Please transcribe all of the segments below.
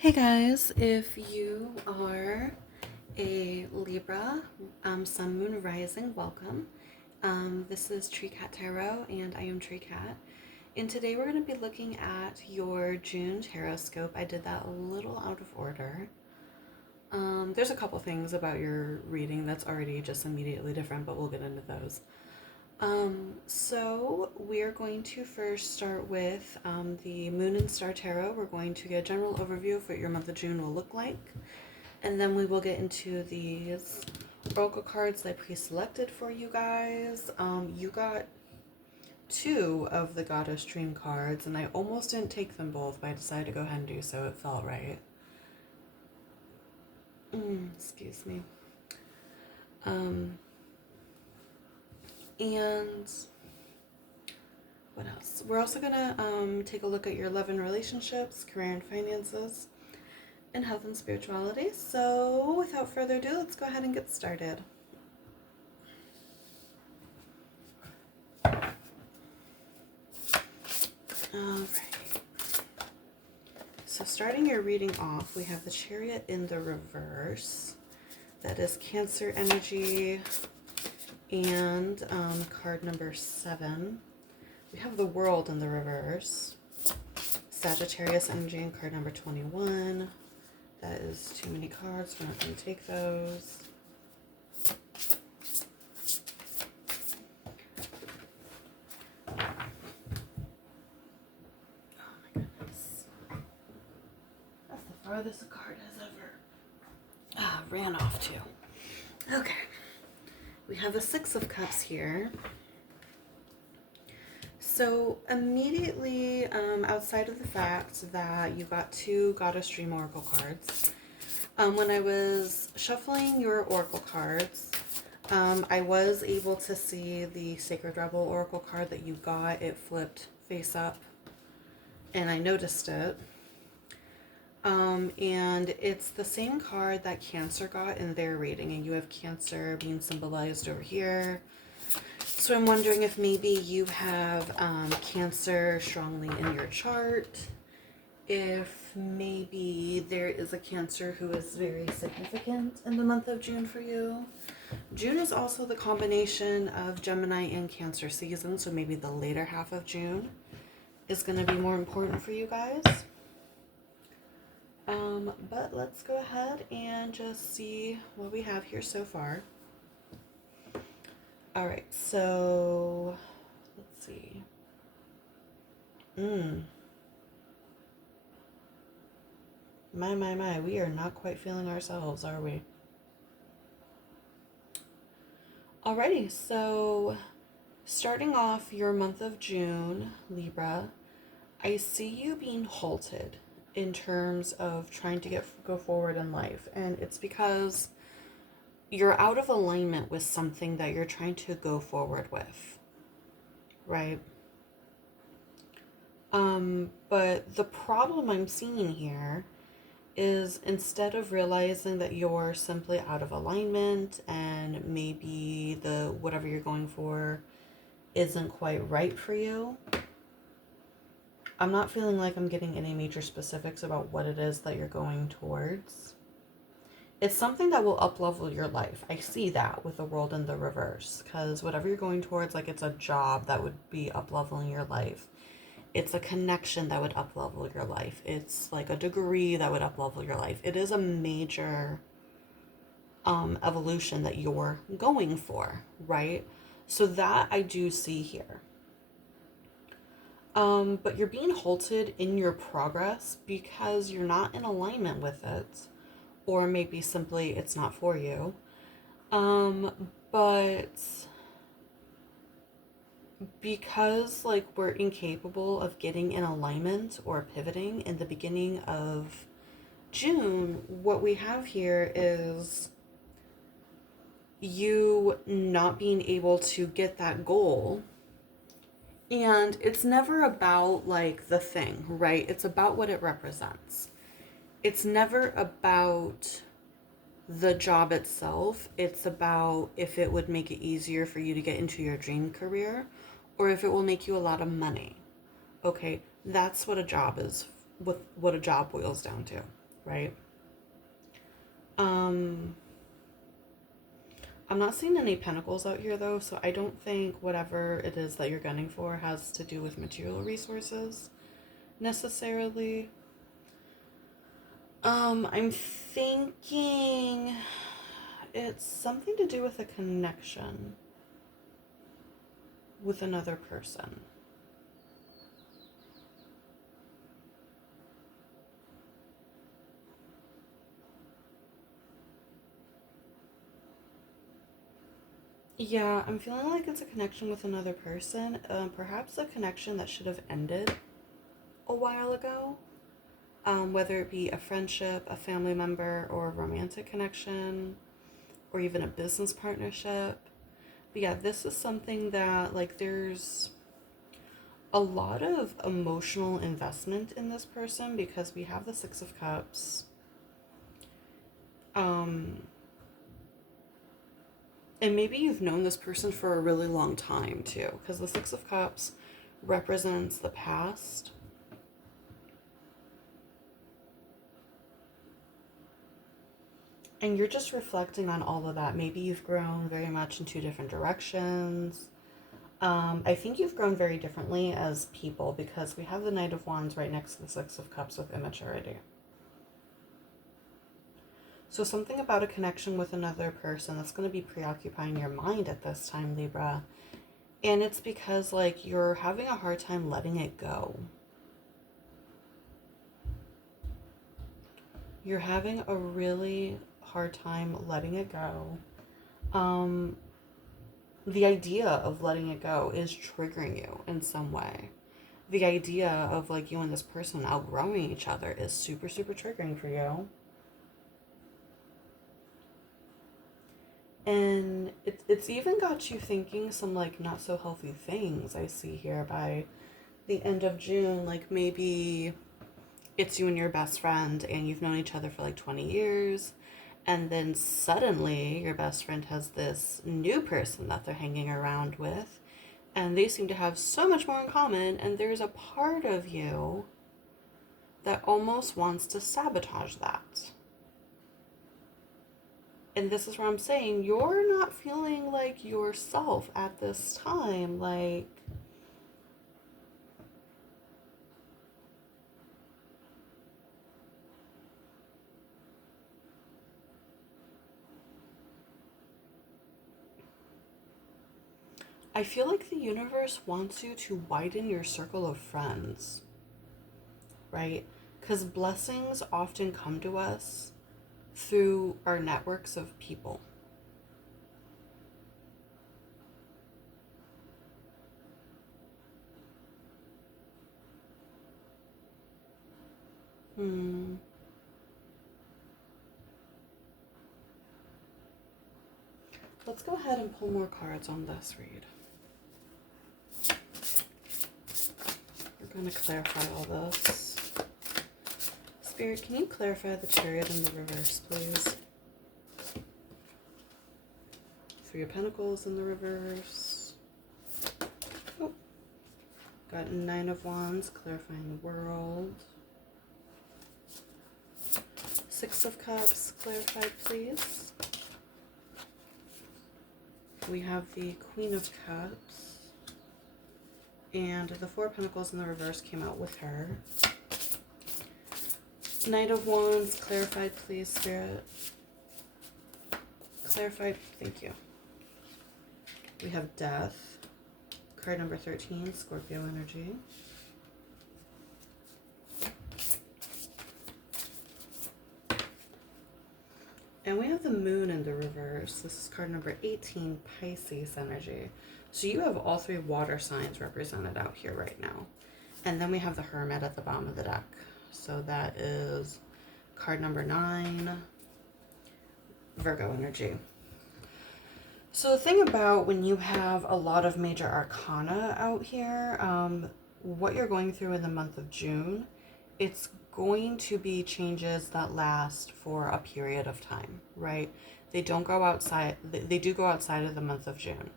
Hey guys, if you are a Libra, Sun, Moon, Rising, welcome. This is Tree Cat Tarot, and I am Tree Cat. And today we're going to be looking at your June tarot scope. I did that a little out of order. There's a couple things about your reading that's already just immediately different, but we'll get into those. So we're going to first start with the Moon and Star Tarot. We're going to get a general overview of what your month of June will look like. And then we will get into these Oracle cards I pre-selected for you guys. You got two of the Goddess Dream cards, and I almost didn't take them both, but I decided to go ahead and do so. It felt right. Excuse me. And what else? We're also gonna take a look at your love and relationships, career and finances, and health and spirituality. So without further ado, let's go ahead and get started. Alright. So starting your reading off, we have the Chariot in the reverse. That is Cancer energy, and card number 7. We have the World in the reverse. Sagittarius energy in card number 21. That is too many cards. We're not going to take those. Oh my goodness. That's the farthest a card has ever ran off to. Okay. We have the Six of Cups here. So immediately, outside of the fact that you got two Goddess Dream Oracle cards, when I was shuffling your Oracle cards, I was able to see the Sacred Rebel Oracle card that you got. It flipped face up, and I noticed it. And it's the same card that Cancer got in their reading, and you have Cancer being symbolized over here. So I'm wondering if maybe you have Cancer strongly in your chart, if maybe there is a Cancer who is very significant in the month of June for you. June is also the combination of Gemini and Cancer season, so maybe the later half of June is going to be more important for you guys. But let's go ahead and just see what we have here so far. Alright, so let's see. My, we are not quite feeling ourselves, are we? Alrighty, so starting off your month of June, Libra, I see you being halted in terms of trying to go forward in life, and it's because you're out of alignment with something that you're trying to go forward with, right? But the problem I'm seeing here is instead of realizing that you're simply out of alignment and maybe the whatever you're going for isn't quite right for you, I'm not feeling like I'm getting any major specifics about what it is that you're going towards. It's something that will up-level your life. I see that with the World in the reverse, because whatever you're going towards, like it's a job that would be up-leveling your life. It's a connection that would up-level your life. It's like a degree that would up-level your life. It is a major evolution that you're going for, right? So that I do see here. But you're being halted in your progress because you're not in alignment with it, or maybe simply it's not for you. But because like we're incapable of getting in alignment or pivoting in the beginning of June, what we have here is you not being able to get that goal. And it's never about like the thing, right? It's about what it represents. It's never about the job itself. It's about if it would make it easier for you to get into your dream career, or if it will make you a lot of money. Okay, that's what a job is, what a job boils down to. right? Um, I'm not seeing any pentacles out here though, so I don't think whatever it is that you're gunning for has to do with material resources necessarily. I'm thinking it's something to do with a connection with another person. Yeah, I'm feeling like it's a connection with another person. Perhaps a connection that should have ended a while ago. Whether it be a friendship, a family member, or a romantic connection, or even a business partnership. But yeah, this is something that, like, there's a lot of emotional investment in this person because we have the Six of Cups. Um, and maybe you've known this person for a really long time too, because the Six of Cups represents the past. And you're just reflecting on all of that. Maybe you've grown very much in two different directions. I think you've grown very differently as people because we have the Knight of Wands right next to the Six of Cups with immaturity. So something about a connection with another person that's going to be preoccupying your mind at this time, Libra. And it's because, like, you're having a hard time letting it go. You're having a really hard time letting it go. Um, the idea of letting it go is triggering you in some way. The idea of, like, you and this person outgrowing each other is super, super triggering for you. And it's even got you thinking some, like, not so healthy things I see here by the end of June. Like, maybe it's you and your best friend and you've known each other for like 20 years. And then suddenly your best friend has this new person that they're hanging around with. And they seem to have so much more in common. And there's a part of you that almost wants to sabotage that. And this is where I'm saying you're not feeling like yourself at this time. Like, I feel like the universe wants you to widen your circle of friends, right? Because blessings often come to us through our networks of people. Hmm. Let's go ahead and pull more cards on this read. We're going to clarify all this. Spirit, can you clarify the Chariot in the reverse, please? Three of Pentacles in the reverse. Oh. Got Nine of Wands, clarifying the World. Six of Cups, clarified, please. We have the Queen of Cups. And the Four of Pentacles in the reverse came out with her. Knight of Wands, clarified, please, Spirit. Clarified, thank you. We have Death. Card number 13, Scorpio energy. And we have the Moon in the reverse. This is card number 18, Pisces energy. So you have all three water signs represented out here right now. And then we have the Hermit at the bottom of the deck. So that is card number 9, Virgo energy. So the thing about when you have a lot of major arcana out here, what you're going through in the month of June, it's going to be changes that last for a period of time, right? They don't go outside, they do go outside of the month of June.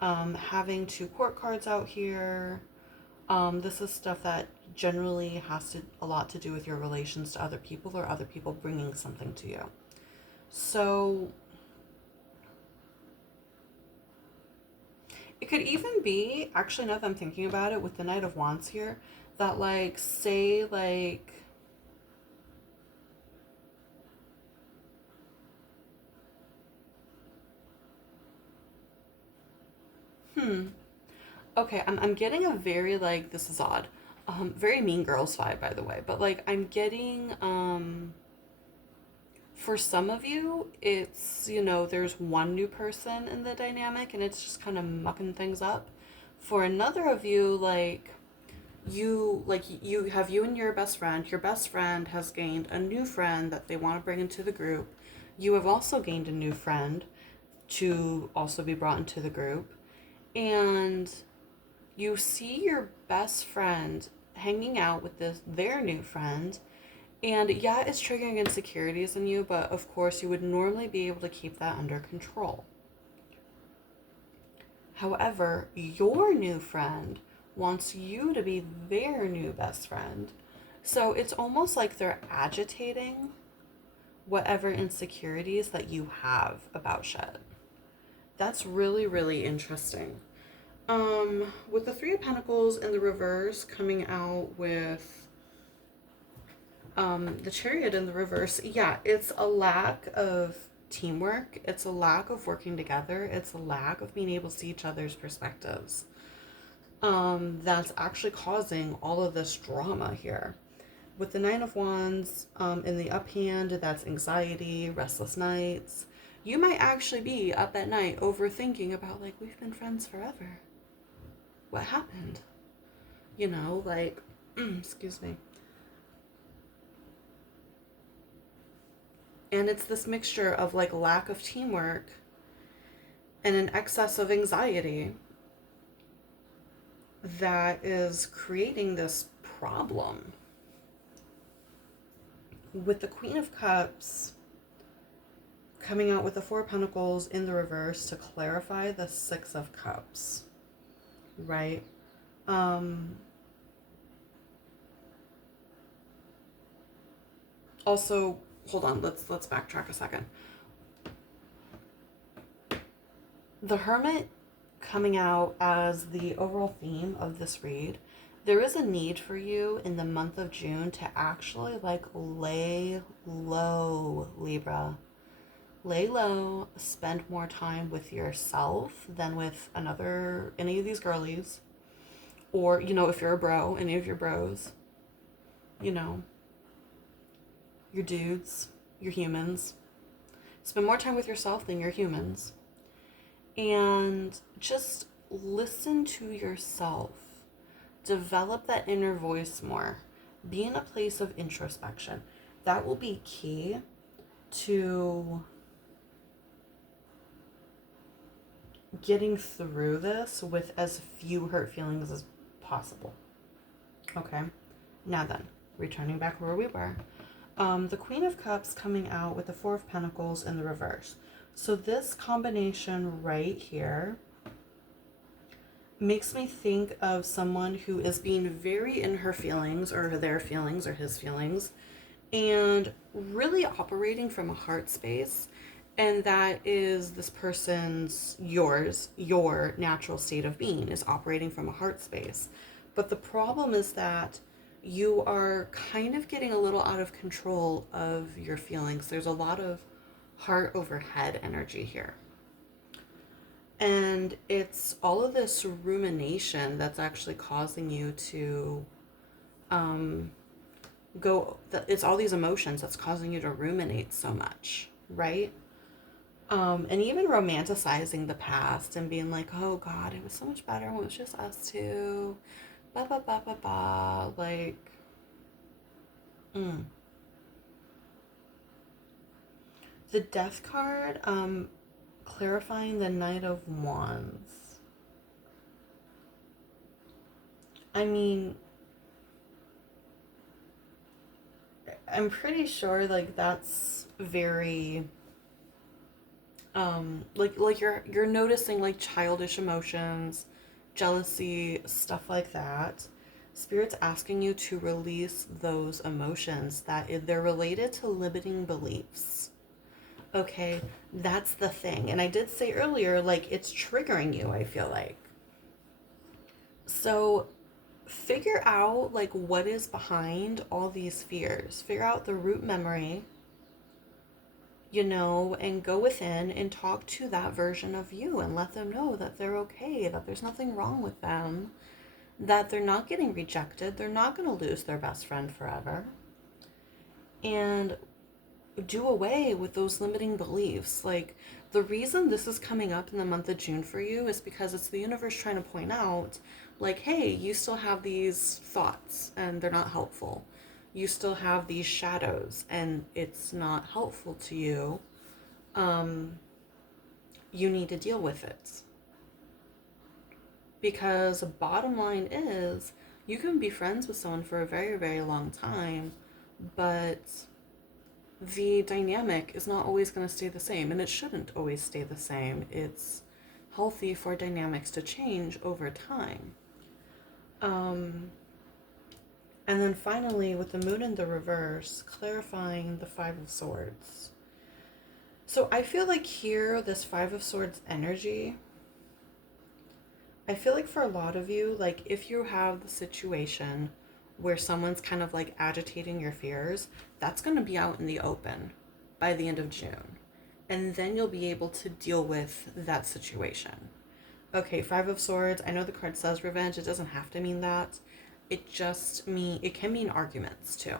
Having two court cards out here, this is stuff that generally has a lot to do with your relations to other people or other people bringing something to you. So it could even be, actually, now that I'm thinking about it, with the Knight of Wands here, that, like, say, like, hmm, okay, I'm getting a very, like, this is odd, very Mean Girls vibe, by the way, but, like, I'm getting, for some of you, it's, there's one new person in the dynamic and it's just kind of mucking things up. For another of you, you have you and your best friend. Your best friend has gained a new friend that they want to bring into the group. You have also gained a new friend to also be brought into the group. And you see your best friend hanging out with their new friend, and yeah, it's triggering insecurities in you, but of course you would normally be able to keep that under control. However, your new friend wants you to be their new best friend. So it's almost like they're agitating whatever insecurities that you have about Shed. That's really, really interesting. With the Three of Pentacles in the reverse coming out with the Chariot in the reverse, yeah, it's a lack of teamwork. It's a lack of working together. It's a lack of being able to see each other's perspectives. That's actually causing all of this drama here. With the Nine of Wands in the up hand, that's anxiety, restless nights. You might actually be up at night overthinking about, like, we've been friends forever. What happened? Like, excuse me. And it's this mixture of, like, lack of teamwork and an excess of anxiety that is creating this problem. With the Queen of Cups coming out with the Four of Pentacles in the reverse to clarify the Six of Cups, right? Also, hold on, let's backtrack a second. The Hermit coming out as the overall theme of this read, there is a need for you in the month of June to actually, like, lay low, Libra. Lay low, spend more time with yourself than with any of these girlies. Or, if you're a bro, any of your bros, you know, your dudes, your humans. Spend more time with yourself than your humans. And just listen to yourself. Develop that inner voice more. Be in a place of introspection. That will be key to getting through this with as few hurt feelings as possible. Okay? Now then, returning back where we were. The Queen of Cups coming out with the Four of Pentacles in the reverse. So this combination right here makes me think of someone who is being very in her feelings or their feelings or his feelings and really operating from a heart space. And that is this person's, your natural state of being is operating from a heart space. But the problem is that you are kind of getting a little out of control of your feelings. There's a lot of heart over head energy here. And it's all of this rumination that's actually causing you to it's all these emotions that's causing you to ruminate so much, right? And even romanticizing the past and being like, oh God, it was so much better when it was just us two. Ba ba ba ba ba. Like, the Death card, clarifying the Knight of Wands. I mean, I'm pretty sure, like, that's very like you're noticing, like, childish emotions, jealousy, stuff like that. Spirit's asking you to release those emotions they're related to limiting beliefs. Okay, that's the thing. And I did say earlier, like, it's triggering you, I feel like. So figure out, like, what is behind all these fears. Figure out the root memory, and go within and talk to that version of you and let them know that they're okay, that there's nothing wrong with them, that they're not getting rejected, they're not going to lose their best friend forever. And do away with those limiting beliefs. Like, the reason this is coming up in the month of June for you is because it's the universe trying to point out, like, hey, you still have these thoughts and they're not helpful. You still have these shadows and it's not helpful to you. You need to deal with it. Because bottom line is, you can be friends with someone for a very, very long time, but the dynamic is not always going to stay the same, and it shouldn't always stay the same. It's healthy for dynamics to change over time. And then finally, with the moon in the reverse, clarifying the Five of Swords. So I feel like here, this Five of Swords energy, I feel like for a lot of you, like, if you have the situation where someone's kind of like agitating your fears, that's going to be out in the open by the end of June. And then you'll be able to deal with that situation. Okay, Five of Swords, I know the card says revenge, it doesn't have to mean that. It can mean arguments too.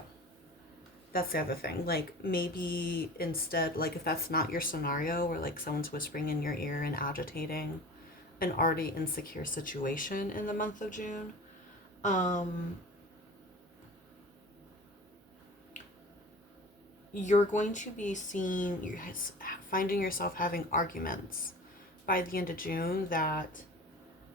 That's the other thing. Like, maybe instead, like, if that's not your scenario where like someone's whispering in your ear and agitating an already insecure situation in the month of June, you're going to be finding yourself having arguments by the end of June that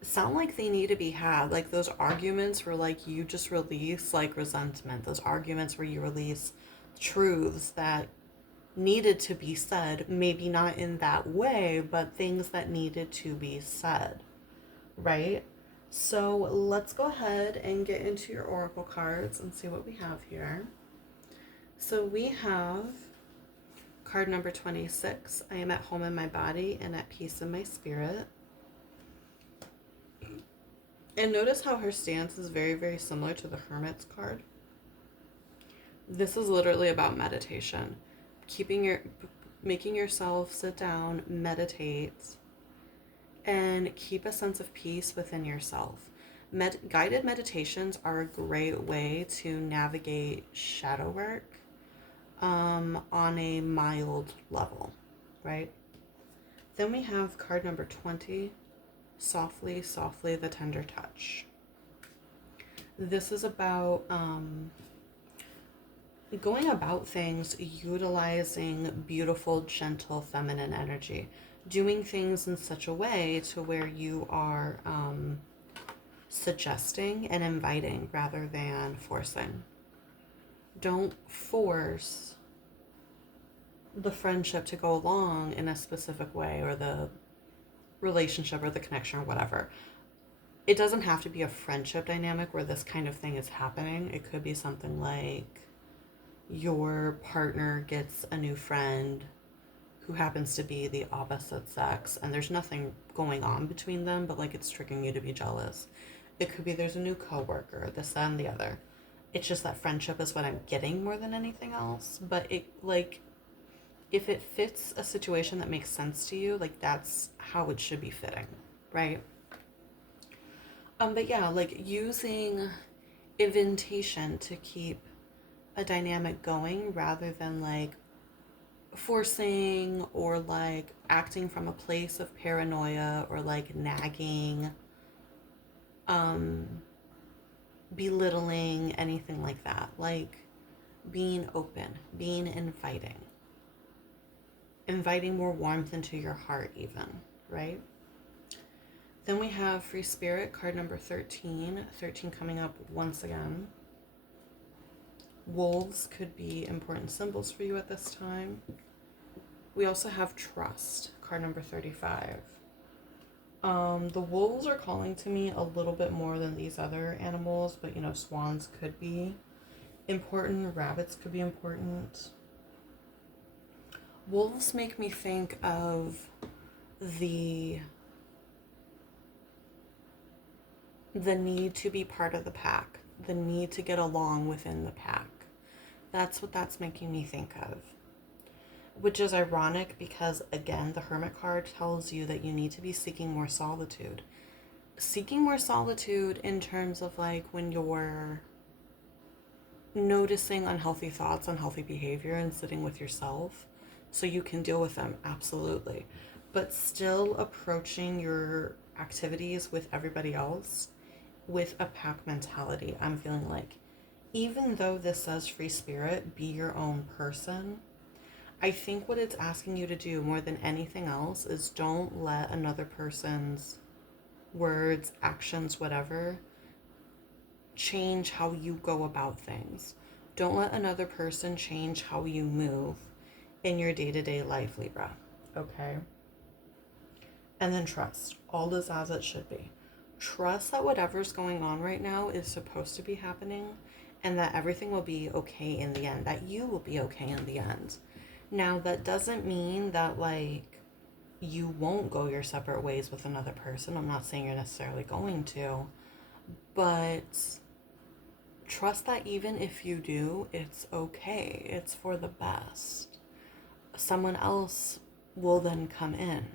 sound like they need to be had. Like, those arguments where like you just release like resentment, those arguments where you release truths that needed to be said, maybe not in that way, but things that needed to be said, right? So let's go ahead and get into your oracle cards and see what we have here. So we have card number 26. I am at home in my body and at peace in my spirit. And notice how her stance is very, very similar to the Hermit's card. This is literally about meditation. Making yourself sit down, meditate, and keep a sense of peace within yourself. Guided meditations are a great way to navigate shadow work on a mild level, right? Then we have card number 20, softly, softly, the tender touch. This is about going about things utilizing beautiful, gentle, feminine energy, doing things in such a way to where you are suggesting and inviting rather than forcing. Don't force the friendship to go along in a specific way, or the relationship or the connection or whatever. It doesn't have to be a friendship dynamic where this kind of thing is happening. It could be something like your partner gets a new friend who happens to be the opposite sex, and there's nothing going on between them, but like it's triggering you to be jealous. It could be there's a new coworker, this, that, and the other. It's just that friendship is what I'm getting more than anything else. But it, like, if it fits a situation that makes sense to you, like, that's how it should be fitting, right? But yeah, like, using invitation to keep a dynamic going rather than like forcing or like acting from a place of paranoia or like nagging, belittling, anything like that. Like, being open, being inviting more warmth into your heart even, right? Then we have Free Spirit, card number 13. 13 coming up once again. Wolves could be important symbols for you at this time. We also have Trust, card number 35. The wolves are calling to me a little bit more than these other animals, but you know, swans could be important, rabbits could be important. Wolves make me think of the the need to be part of the pack, the need to get along within the pack. That's what that's making me think of. Which is ironic because, again, the Hermit card tells you that you need to be seeking more solitude. Seeking more solitude in terms of like when you're noticing unhealthy thoughts, unhealthy behavior, and sitting with yourself so you can deal with them, absolutely. But still approaching your activities with everybody else with a pack mentality. I'm feeling like, even though this says free spirit, be your own person, I think what it's asking you to do more than anything else is don't let another person's words, actions, whatever, change how you go about things. Don't let another person change how you move in your day-to-day life, Libra. Okay? And then trust. All is as it should be. Trust that whatever's going on right now is supposed to be happening and that everything will be okay in the end, that you will be okay in the end. Now, that doesn't mean that, like, you won't go your separate ways with another person. I'm not saying you're necessarily going to, but trust that even if you do, it's okay. It's for the best. Someone else will then come in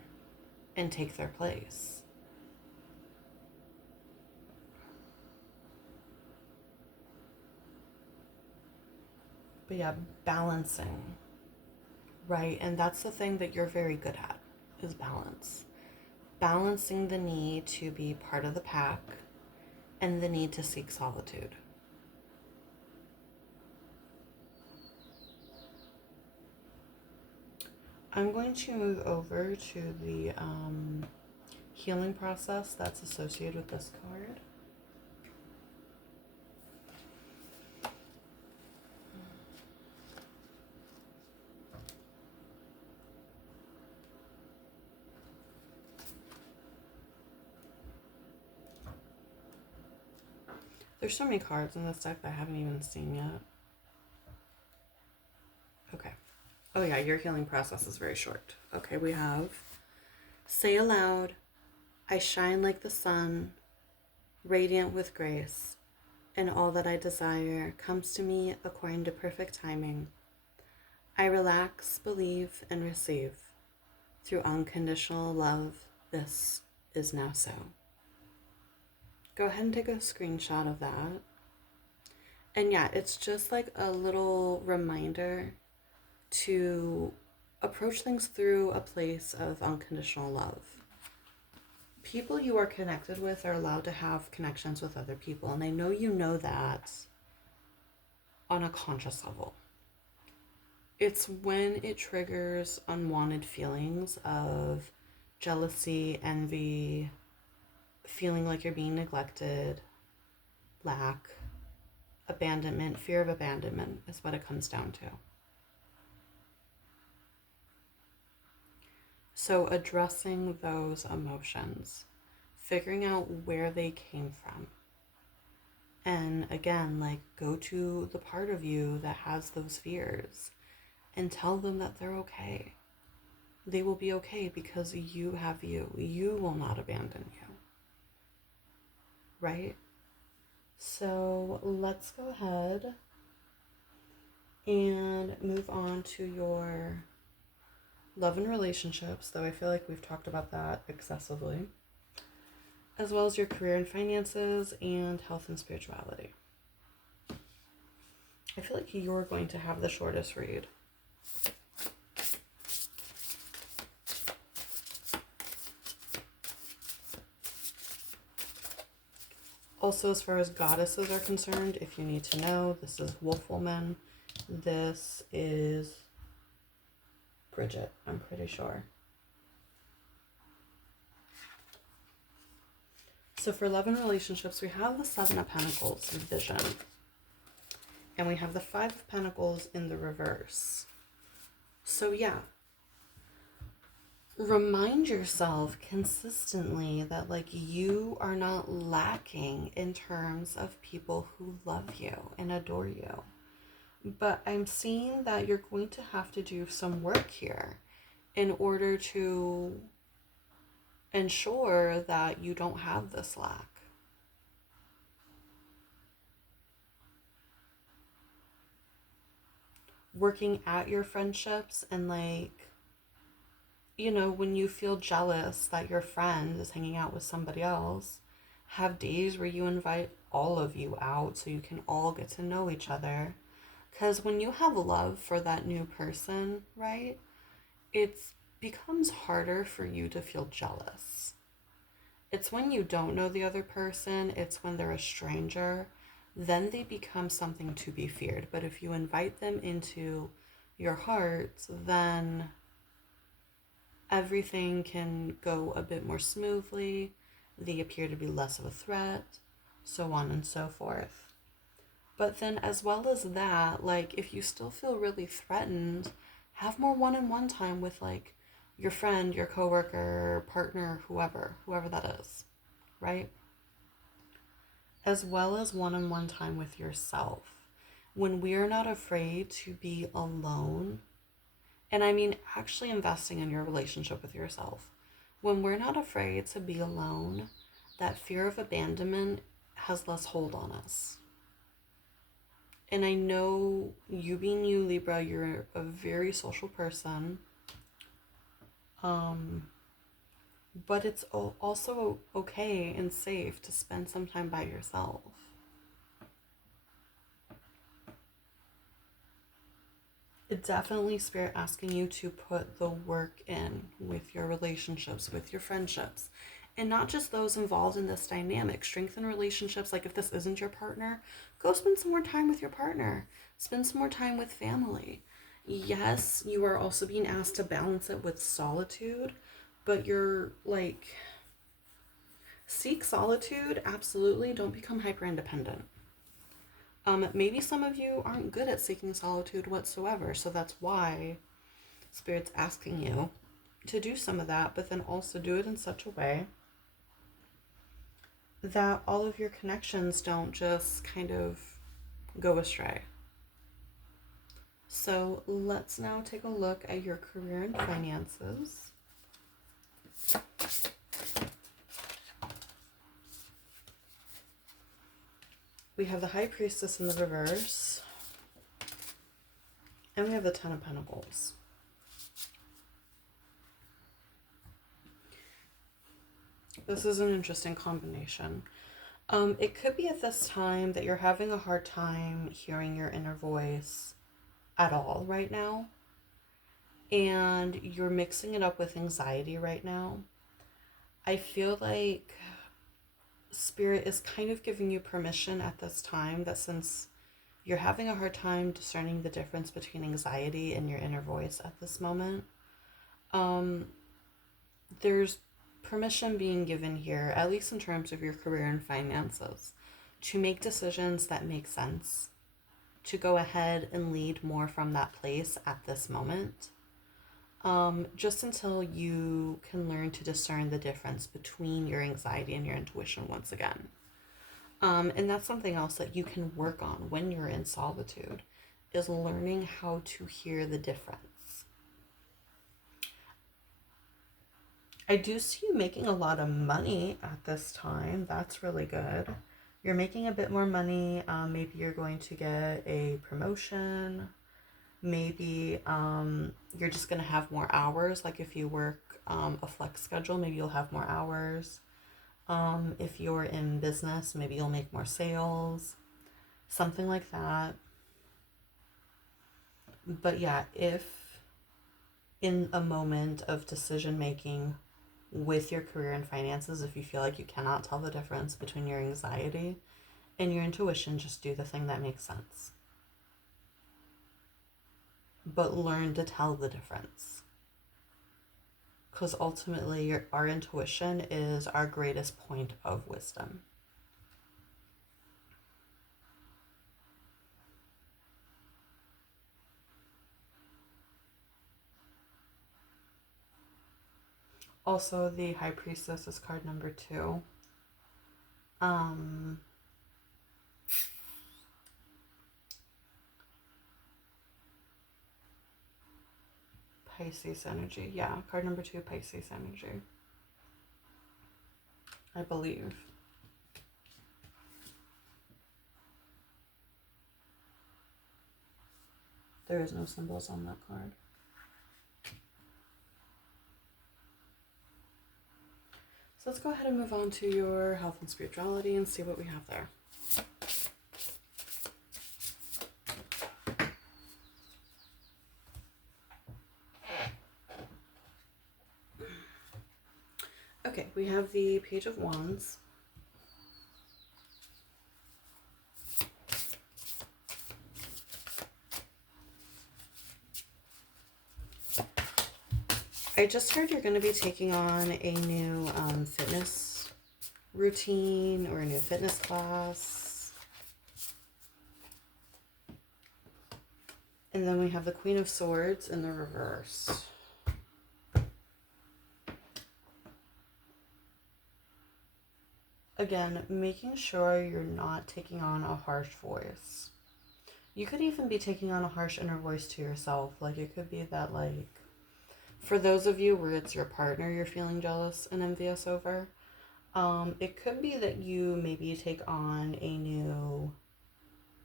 and take their place. But yeah, balancing, right? And that's the thing that you're very good at, is balance. Balancing the need to be part of the pack and the need to seek solitude. I'm going to move over to the healing process that's associated with this card. There's so many cards in this deck that I haven't even seen yet. Okay. Oh yeah, your healing process is very short. Okay, we have say aloud, I shine like the sun, radiant with grace, and all that I desire comes to me according to perfect timing. I relax, believe, and receive. Through unconditional love, this is now so. Go ahead and take a screenshot of that. And yeah, it's just like a little reminder to approach things through a place of unconditional love. People you are connected with are allowed to have connections with other people, and I know you know that on a conscious level. It's when it triggers unwanted feelings of jealousy, envy, feeling like you're being neglected, lack, abandonment, fear of abandonment is what it comes down to. So addressing those emotions, figuring out where they came from. And again, like, go to the part of you that has those fears and tell them that they're okay. They will be okay because you have you. You will not abandon you. Right? So let's go ahead and move on to your love and relationships, though I feel like we've talked about that excessively, as well as your career and finances and health and spirituality. I feel like you're going to have the shortest read. Also, as far as goddesses are concerned, if you need to know, this is Wolf Woman. This is Bridget, I'm pretty sure. So for love and relationships, we have the Seven of Pentacles, Vision. And we have the Five of Pentacles in the reverse. So yeah, Remind yourself consistently that like you are not lacking in terms of people who love you and adore you. But I'm seeing that you're going to have to do some work here in order to ensure that you don't have this lack. Working at your friendships and like, when you feel jealous that your friend is hanging out with somebody else, have days where you invite all of you out so you can all get to know each other. Because when you have love for that new person, right, it becomes harder for you to feel jealous. It's when you don't know the other person, it's when they're a stranger, then they become something to be feared. But if you invite them into your heart, then everything can go a bit more smoothly. They appear to be less of a threat, so on and so forth. But then, as well as that, like if you still feel really threatened, have more one on one time with like your friend, your coworker, partner, whoever that is, right? As well as one on one time with yourself. When we're not afraid to be alone, and I mean actually investing in your relationship with yourself, when we're not afraid to be alone, that fear of abandonment has less hold on us. And I know you being you, Libra, you're a very social person. Um, but it's also okay and safe to spend some time by yourself. It's definitely spirit asking you to put the work in with your relationships, with your friendships, and not just those involved in this dynamic. Strengthen relationships. Like if this isn't your partner, go spend some more time with your partner. Spend some more time with family. Yes, you are also being asked to balance it with solitude, but you're like, seek solitude, absolutely. Don't become hyper independent. Maybe some of you aren't good at seeking solitude whatsoever, so that's why Spirit's asking you to do some of that, but then also do it in such a way that all of your connections don't just kind of go astray. So let's now take a look at your career and finances. We have the High Priestess in the reverse, and we have the Ten of Pentacles. This is an interesting combination. It could be at this time that you're having a hard time hearing your inner voice at all right now, and you're mixing it up with anxiety right now. I feel like Spirit is kind of giving you permission at this time that since you're having a hard time discerning the difference between anxiety and your inner voice at this moment, there's permission being given here, at least in terms of your career and finances, to make decisions that make sense, to go ahead and lead more from that place at this moment. Just until you can learn to discern the difference between your anxiety and your intuition once again. And that's something else that you can work on when you're in solitude, is learning how to hear the difference. I do see you making a lot of money at this time. That's really good. You're making a bit more money. Maybe you're going to get a promotion. Maybe you're just going to have more hours. Like if you work a flex schedule, maybe you'll have more hours. If you're in business, maybe you'll make more sales. Something like that. But yeah, if in a moment of decision making with your career and finances, if you feel like you cannot tell the difference between your anxiety and your intuition, just do the thing that makes sense. But learn to tell the difference. Because ultimately, our intuition is our greatest point of wisdom. Also, the High Priestess is card number 2. Um, Pisces energy. Yeah, card number 2, Pisces energy. I believe. There is no symbols on that card. So let's go ahead and move on to your health and spirituality and see what we have there. Okay, we have the Page of Wands. I just heard you're going to be taking on a new fitness routine or a new fitness class. And then we have the Queen of Swords in the reverse. Again, making sure you're not taking on a harsh voice. You could even be taking on a harsh inner voice to yourself. Like, it could be that, like, for those of you where it's your partner you're feeling jealous and envious over, it could be that you maybe take on a new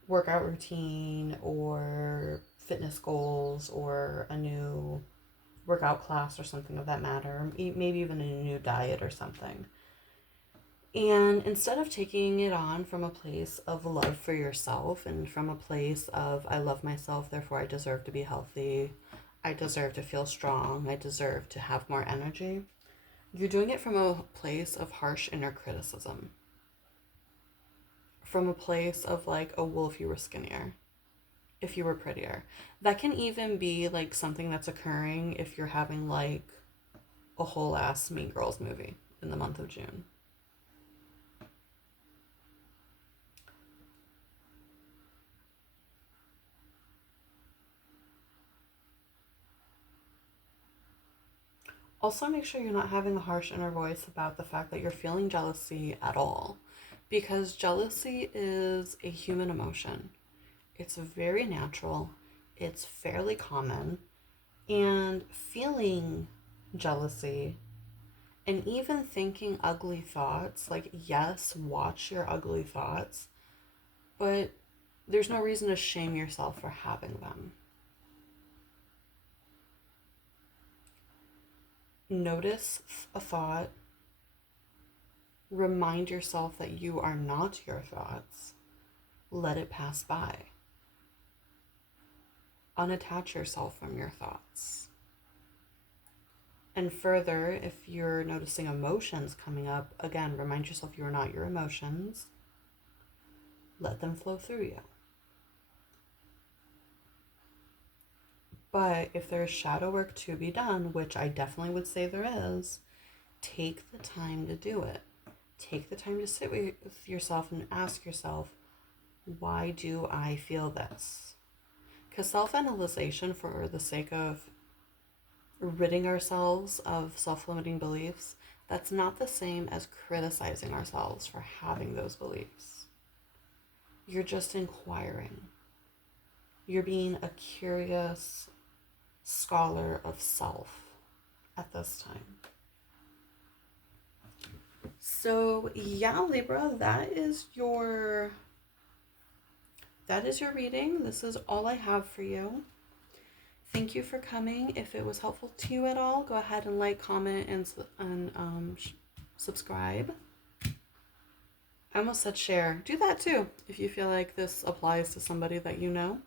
workout routine or fitness goals or a new workout class or something of that matter, maybe even a new diet or something. And instead of taking it on from a place of love for yourself and from a place of, I love myself, therefore I deserve to be healthy, I deserve to feel strong, I deserve to have more energy, you're doing it from a place of harsh inner criticism. From a place of like, oh, well, if you were skinnier, if you were prettier. That can even be like something that's occurring if you're having like a whole ass Mean Girls movie in the month of June. Also, make sure you're not having a harsh inner voice about the fact that you're feeling jealousy at all, because jealousy is a human emotion. It's very natural, it's fairly common, and feeling jealousy and even thinking ugly thoughts, like, yes, watch your ugly thoughts, but there's no reason to shame yourself for having them. Notice a thought, remind yourself that you are not your thoughts, let it pass by. Unattach yourself from your thoughts. And further, if you're noticing emotions coming up, again, remind yourself you are not your emotions. Let them flow through you. But if there's shadow work to be done, which I definitely would say there is, take the time to do it. Take the time to sit with yourself and ask yourself, why do I feel this? Because self-analyzation, for the sake of ridding ourselves of self-limiting beliefs, that's not the same as criticizing ourselves for having those beliefs. You're just inquiring. You're being a curious scholar of self at this time. So yeah, Libra, that is your reading. This is all I have for you. Thank you for coming. If it was helpful to you at all, go ahead and like, comment, and subscribe. I almost said share. Do that too if you feel like this applies to somebody that you know.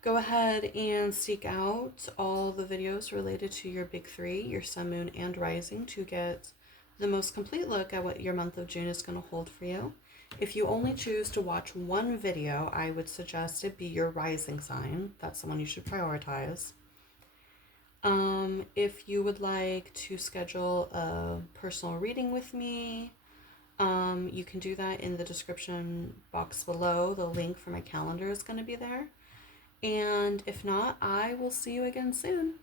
Go ahead and seek out all the videos related to your big three, your sun, moon, and rising, to get the most complete look at what your month of June is going to hold for you. If you only choose to watch one video, I would suggest it be your rising sign. That's the one you should prioritize. If you would like to schedule a personal reading with me, you can do that in the description box below. The link for my calendar is going to be there. And if not, I will see you again soon.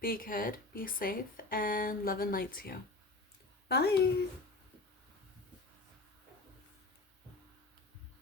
Be good, be safe, and love and light to you. Bye.